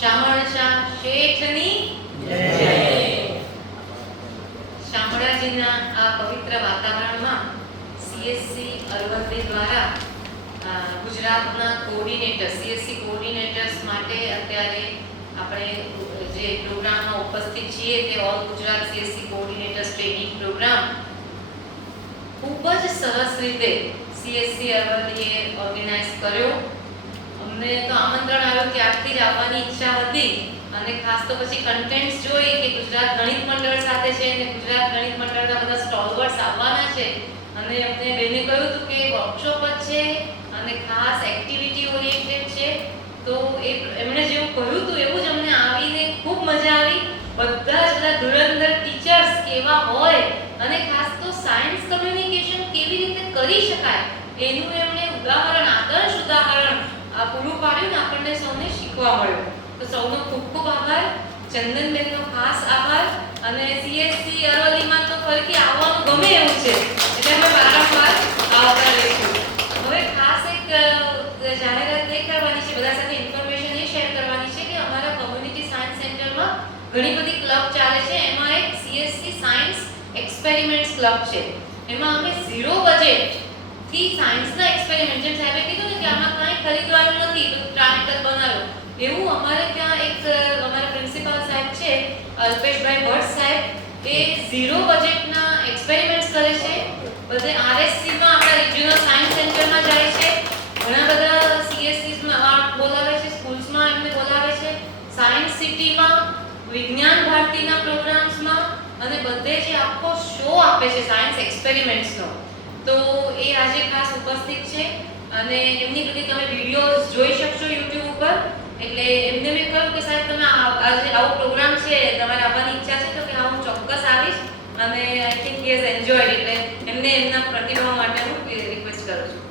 શામળશા શેઠની શામળાજીના આ પવિત્ર વાતાવરણમાં સીએસસી અરવલ્લી દ્વારા ગુજરાતના કોઓર્ડિનેટર સીએસસી કોઓર્ડિનેટર્સ માટે અત્યારે આપણે જે પ્રોગ્રામમાં ઉપસ્થિત છીએ તે all Gujarat CSC coordinators training program ખૂબ જ સરસ રીતે સીએસસી અરવલ્લીએ ઓર્ગેનાઇઝ કર્યો. અમને તો આમંત્રણ આવ્યું ત્યારથી જ આવવાની ઈચ્છા હતી. અને ખાસ તો પછી કન્ટેન્ટ્સ જોઈ કે ગુજરાત ગણિત મંડળ સાથે છે અને ગુજરાત ગણિત મંડળના બધા સ્ટોલવર્સ આવવાના છે. અને અમને બેને કહ્યું હતું કે વર્કશોપ જ છે અને ખાસ એક્ટિવિટી ઓરિએન્ટેડ છે. તો એ એમણે જેવું કહ્યું હતું એવું જ અમને આવીને ખૂબ મજા આવી. બધા જ બધા ધુરંધર ટીચર્સ કેવા હોય અને ખાસ તો સાયન્સ કમ્યુનિકેશન કેવી રીતે કરી શકાય એનું એમણે ઉદાહરણ, આદર્શ ઉદાહરણ આ પૂરું પાડ્યું ને આપણને સૌને શીખવા મળ્યું. તો સૌનો ખૂબ ખૂબ આભાર. ચંદનબેનનો ખાસ આભાર. અને સીએસસી અરવલ્લીમાં તો ફરીથી આવવાનું ગમે એવું છે. એટલે અમે વારંવાર આવતા રહીશું હવે ખાસ એક જાહેરાત એ કરવાની છે, બધા સાથે ઇન્ફોર્મેશન એ શેર કરવાની છે કે અમારા કોમ્યુનિટી સાયન્સ સેન્ટરમાં ઘણી બધી ક્લબ ચાલે છે. એમાં એક સીએસસી સાયન્સ એક્સપેરિમેન્ટ્સ ક્લબ છે. એમાં અમે ઝીરો બજેટથી સાયન્સના એક્સપેરિમેન્ટ જેમ સાહેબે કીધું ને કે આમાં કાંઈ ખરીદવાનું નથી, તો ટ્રાન્સલેટર બનાવો એવું અમારે ત્યાં એક અમારા પ્રિન્સિપાલ સાહેબ છે, અલ્પેશભાઈ ભટ્ટ સાહેબ, એ ઝીરો બજેટના એક્સપેરિમેન્ટ્સ કરે છે. બધે આરએસસીમાં આપણા રિજિયોનલ સાયન્સ સેન્ટરમાં જાય છે. ઘણા બધા સીએસસીમાં બોલાવે છે સ્કૂલ્સમાં એમને બોલાવે છે. સાયન્સ સિટીમાં વિજ્ઞાન ભારતીના પ્રોગ્રામ્સમાં અને બધે જે આખો શો આપે છે સાયન્સ એક્સપેરિમેન્ટ્સનો તો એ આજે ખાસ ઉપસ્થિત છે. અને એમની બધી તમે વિડીયોઝ જોઈ શકશો યુટ્યુબ ઉપર. એટલે એમને મેં કહ્યું કે સાહેબ, તમે આજે આવો પ્રોગ્રામ છે, તમારે આવવાની ઈચ્છા છે, તો કે હું ચોક્કસ આવીશ અને આઈ થિંક હી એન્જોય એટલે એમને એમના પ્રતિભાવ માટે હું રિક્વેસ્ટ કરું છું.